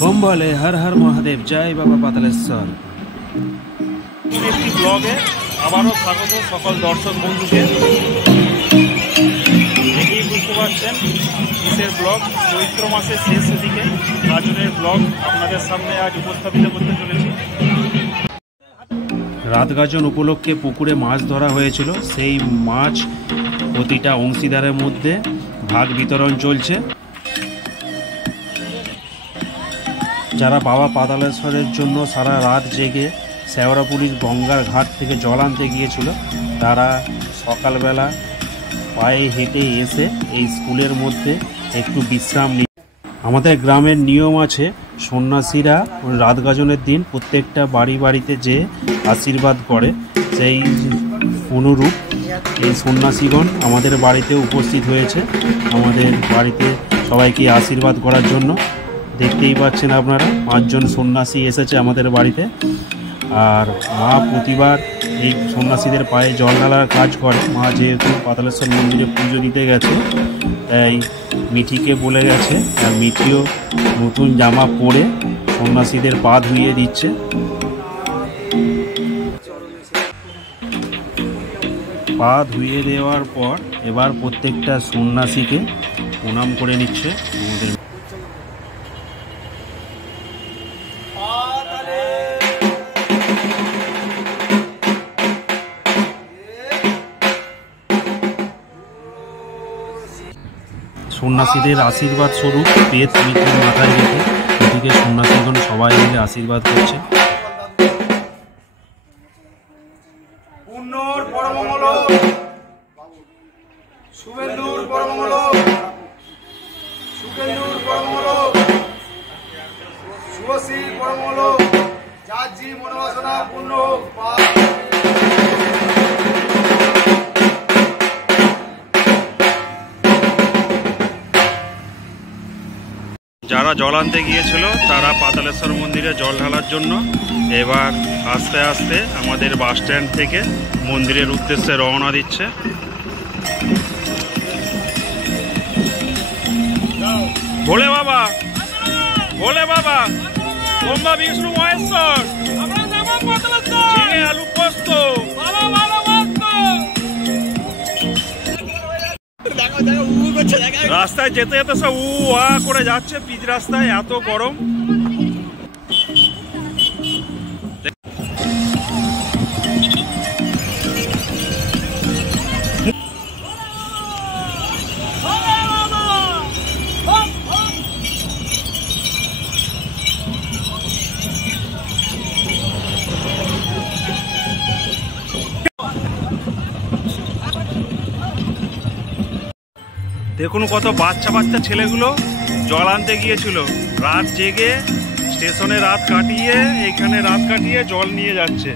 Bomb বলে হর হর মহাদেব, জয় বাবা পাতালেশ্বর। একটি ব্লগে আবারও স্বাগত সকল দর্শক বন্ধুকে। দেখেই বুঝতে পারছেন কিসের ব্লগ, চৈত্র মাসের শেষ দিকে গাজনের ব্লগ আপনাদের সামনে আজ উপস্থাপিত করতে চলেছি। রাত গাজন উপলক্ষে পুকুরে মাছ ধরা হয়েছিল, সেই মাছ প্রতিটা অংশীদারের মধ্যে ভাগ বিতরণ চলছে। যারা বাবা পাতালেশ্বরের জন্য সারা রাত জেগে শেওড়াপুলির গঙ্গার ঘাট থেকে জল আনতে গিয়েছিল, তারা সকালবেলা পায়ে হেঁটে এসে এই স্কুলের মধ্যে একটু বিশ্রাম নিয়ে। আমাদের গ্রামের নিয়ম আছে, সন্ন্যাসীরা রাত গাজনের দিন প্রত্যেকটা বাড়ি বাড়িতে যে আশীর্বাদ করে, সেই অনুরূপ এই সন্ন্যাসীগণ আমাদের বাড়িতে উপস্থিত হয়েছে আমাদের বাড়িতে সবাইকে আশীর্বাদ করার জন্য। দেখতেই পাচ্ছেন আপনারা 5 জন সন্ন্যাসী এসেছে আমাদের বাড়িতে। আর মা প্রতিবার এই সন্ন্যাসীদের পায়ে জল ঢালার কাজ করে। মা যেহেতু পাতালেশ্বর মন্দিরে পুজো দিতে গেছে, তাই মিঠিকে বলে গেছে, আর মিঠিও নতুন জামা পরে সন্ন্যাসীদের পা ধুইয়ে দিচ্ছে। পা ধুইয়ে দেওয়ার পর এবার প্রত্যেকটা সন্ন্যাসীকে প্রণাম করে নিচ্ছে আমাদের। সন্ন্যাসীদের আশীর্বাদ স্বরূপ পেট মিঠির মাথায় রেখে এদিকে সন্ন্যাসীগণ সবাই মিলে আশীর্বাদ করছে। যারা জল আনতে গিয়েছিল তারা পাতালেশ্বর মন্দিরে জল ঢালার জন্য এবার আস্তে আস্তে আমাদের বাস স্ট্যান্ড থেকে মন্দিরের উদ্দেশ্যে রওনা দিচ্ছে। ভোলে বাবা, ভোলে বাবা, ব্রহ্মা বিষ্ণু মহেশ্বর, ঝিঙে আলু পোস্ত। রাস্তায় যেতে যেতে সব করে যাচ্ছে, পিচ রাস্তায় এত গরম। দেখুন কত বাচ্চা বাচ্চা ছেলেগুলো জল আনতে গিয়েছিল, রাত জেগে স্টেশনে রাত কাটিয়ে এইখানে রাত কাটিয়ে জল নিয়ে যাচ্ছে।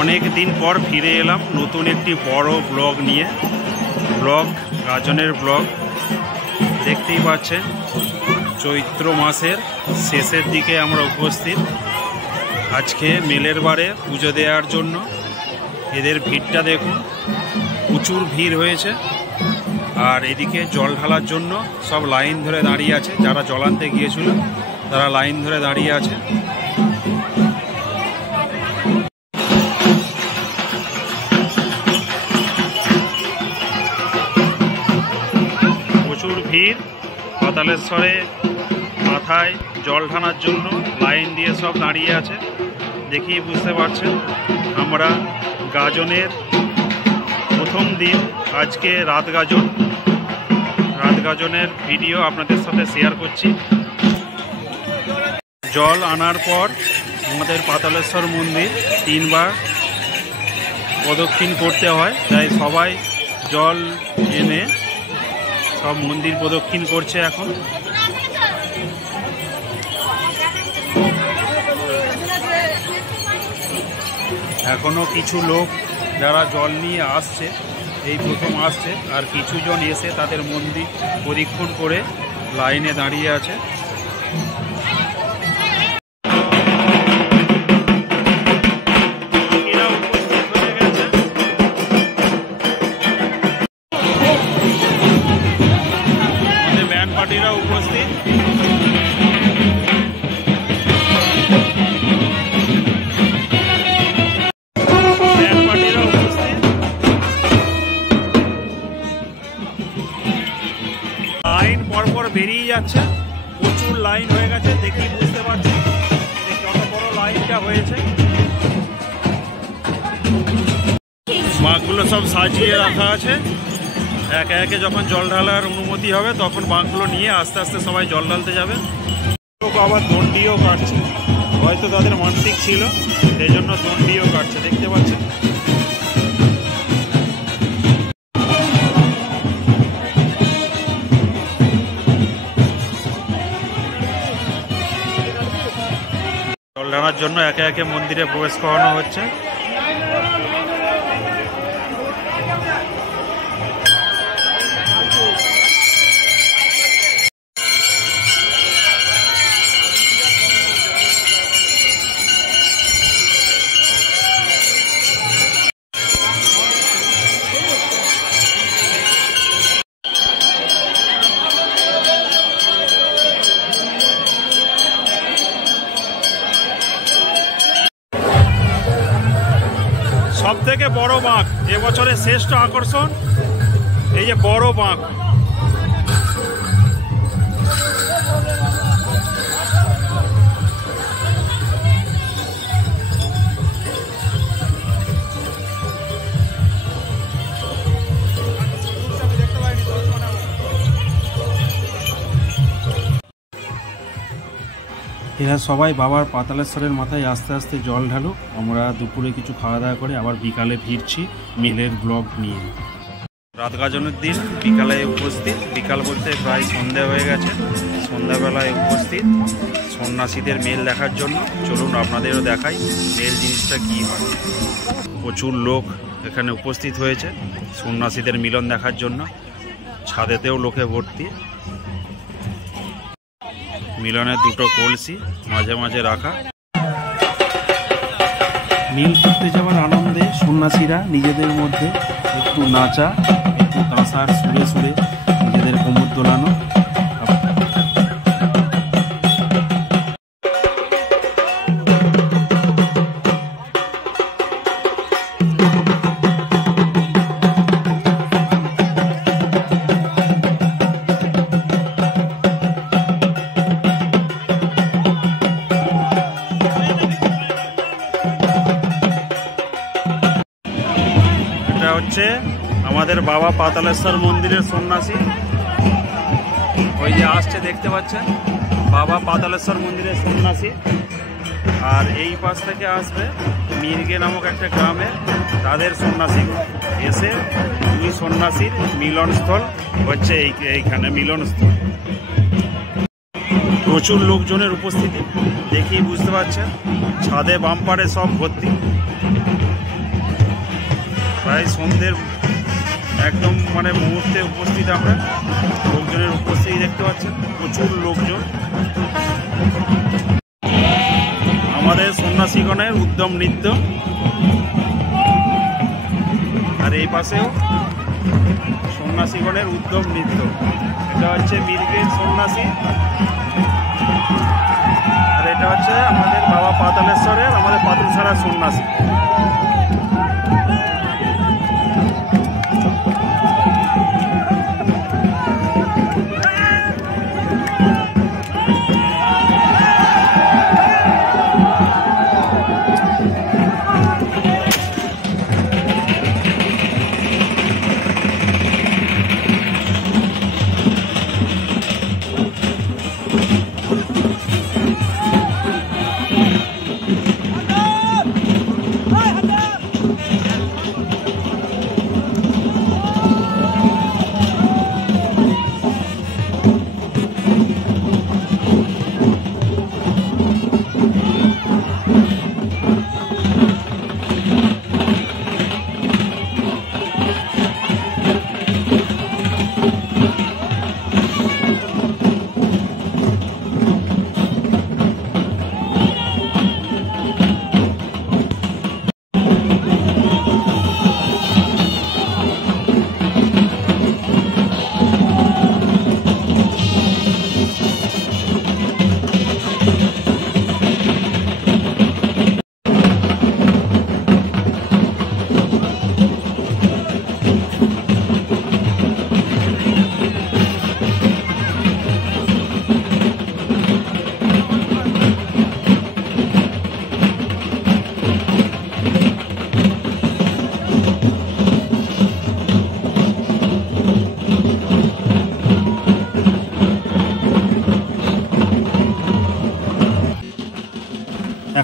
অনেক দিন পর ফিরে এলাম নতুন একটি বড় ব্লগ নিয়ে, ব্লগ গাজনের ব্লগ। দেখতেই পাচ্ছেন চৈত্র মাসের শেষের দিকে আমরা উপস্থিত। আজকে মেলের বারে পুজো দেওয়ার জন্য এদের ভিড়টা দেখুন, প্রচুর ভিড় হয়েছে। আর এদিকে জল ঢালার জন্য সব লাইন ধরে দাঁড়িয়ে আছে, যারা জল আনতে গিয়েছিল তারা লাইন ধরে দাঁড়িয়ে আছে। ভিড় পাতালেশ্বরে মাথায় জল ঢালার জন্য লাইন দিয়ে সব দাঁড়িয়ে আছে। দেখেই বুঝতে পারছেন আমরা গাজনের প্রথম দিন, আজকে রাত গাজন। রাত গাজনের ভিডিও আপনাদের সাথে শেয়ার করছি। জল আনার পর আমাদের পাতালেশ্বর মন্দির 3 বার প্রদক্ষিণ করতে হয়, তাই সবাই জল এনে সব মন্দির প্রদক্ষিণ করছে এখন। এখনো কিছু লোক যারা জল নিয়ে আসছে, এই প্রথম আসছে, আর কিছুজন এসে তাদের মন্দির প্রদক্ষিণ করে লাইনে দাঁড়িয়ে আছে। ব্যান্ড পার্টিরা উপস্থিত। লাইন পরপর বেরিয়ে যাচ্ছে, প্রচুর লাইন হয়ে গেছে, দেখি বুঝতে পারছি কত বড় লাইনটা হয়েছে। বাঁকগুলো সব সাজিয়ে রাখা আছে, একে একে যখন জল ঢালার অনুমতি হবে তখন বাঁকগুলো নিয়ে আস্তে আস্তে সবাই জল ঢালতে যাবে। আবার দণ্ডিও কাটছে, হয়তো তাদের মানসিক ছিল সেই জন্য দণ্ডিও কাটছে, দেখতে পাচ্ছেন। জল ঢালার জন্য একে একে মন্দিরে প্রবেশ করানো হচ্ছে। সব থেকে বড় বাঁক, এবছরের শ্রেষ্ঠ আকর্ষণ এই যে বড় বাঁক। এরা সবাই বাবার পাতালেশ্বরের মাথায় আস্তে আস্তে জল ঢালু। আমরা দুপুরে কিছু খাওয়া দাওয়া করে আবার বিকালে ফিরছি মেলের ব্লগ নিয়ে। রাত গাজনের দিন বিকালে উপস্থিত, বিকাল বলতে প্রায় সন্ধ্যা হয়ে গেছে। সন্ধ্যাবেলায় উপস্থিত সন্ন্যাসীদের মেল দেখার জন্য। চলুন আপনাদেরও দেখাই মেল জিনিসটা কী হয়। প্রচুর লোক এখানে উপস্থিত হয়েছে সন্ন্যাসীদের মিলন দেখার জন্য। ছাদেতেও লোকে ভর্তি। মিলনের দুটো কলসি মাঝে মাঝে রাখা। মিল করতে যাওয়ার আনন্দে সন্ন্যাসীরা নিজেদের মধ্যে একটু নাচা, একটু কাঁসার সুরে সুরে নিজেদের কোমর দোলানো। হচ্ছে আমাদের বাবা পাতালেশ্বর মন্দিরের সন্ন্যাসী, ওই যে আসছে দেখতে পাচ্ছেন বাবা পাতালেশ্বর মন্দিরের সন্ন্যাসী। আর এই পাশ থেকে আসবে মির্গে নামক একটা গ্রামে তাদের সন্ন্যাসী এসে দুই সন্ন্যাসীর মিলনস্থল হচ্ছে এইখানে মিলনস্থল। প্রচুর লোকজনের উপস্থিতি দেখেই বুঝতে পারছেন, ছাদে বাম্পারে সব ভর্তি। প্রায় সন্ধ্যের একদম মুহূর্তে উপস্থিত আমরা, লোকজনের উপস্থিতি দেখতে পাচ্ছেন, প্রচুর লোকজন। আমাদের সন্ন্যাসীগণের উদ্যম নৃত্য। আর এই পাশেও সন্ন্যাসীগণের উদ্যম নৃত্য। এটা হচ্ছে মির্গের সন্ন্যাসী, আর এটা হচ্ছে আমাদের বাবা পাতালেশ্বরের আমাদের পাতুলছাড়া সন্ন্যাসী।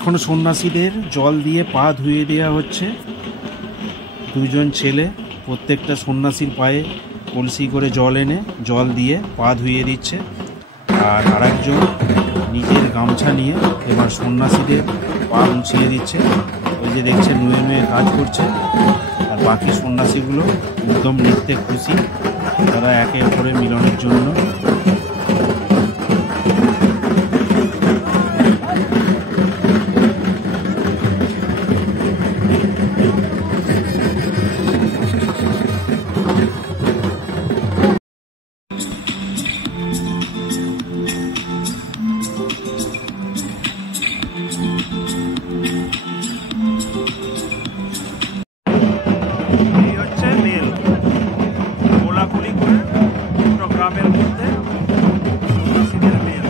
এখন সন্ন্যাসীদের জল দিয়ে পা ধুয়ে দেওয়া হচ্ছে। দুজন ছেলে প্রত্যেকটা সন্ন্যাসীর পায়ে কলসি করে জল এনে জল দিয়ে পা ধুয়ে দিচ্ছে। আর আরেকজন নিজের গামছা নিয়ে এবার সন্ন্যাসীদের পা মুছিয়ে দিচ্ছে। ওই যে দেখছে নুয়ে নুয়ে কাজ করছে। আর বাকি সন্ন্যাসীগুলো একদম নৃত্যে খুশি, তারা একে অপরের মিলনের জন্য। এই হচ্ছে মেল, কোলাকুলি করে পুরো গ্রামের মধ্যে সন্ন্যাসীদের মেল।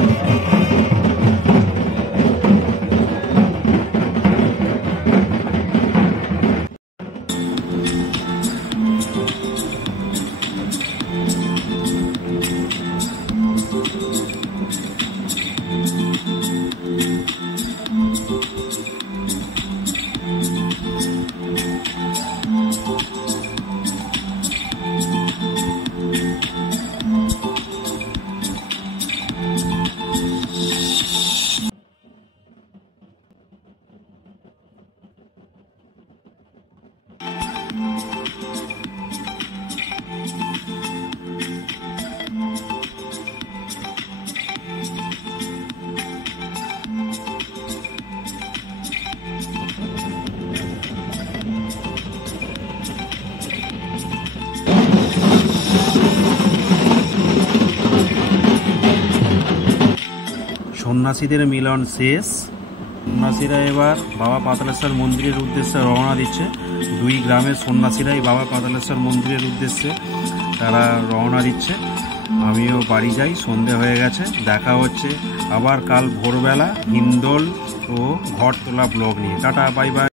সন্ন্যাসীদের মিলন শেষ। সন্ন্যাসীরা এবার বাবা পাতালেশ্বর মন্দিরের উদ্দেশ্যে রওনা দিচ্ছে। দুই গ্রামের সন্ন্যাসীরাই বাবা পাতালেশ্বর মন্দিরের উদ্দেশ্যে তারা রওনা দিচ্ছে। আমিও বাড়ি যাই, সন্ধে হয়ে গেছে। দেখা হচ্ছে আবার কাল ভোরবেলা হিন্দোল ও ঘরতলা ব্লগ নিয়ে। Tata, bye bye.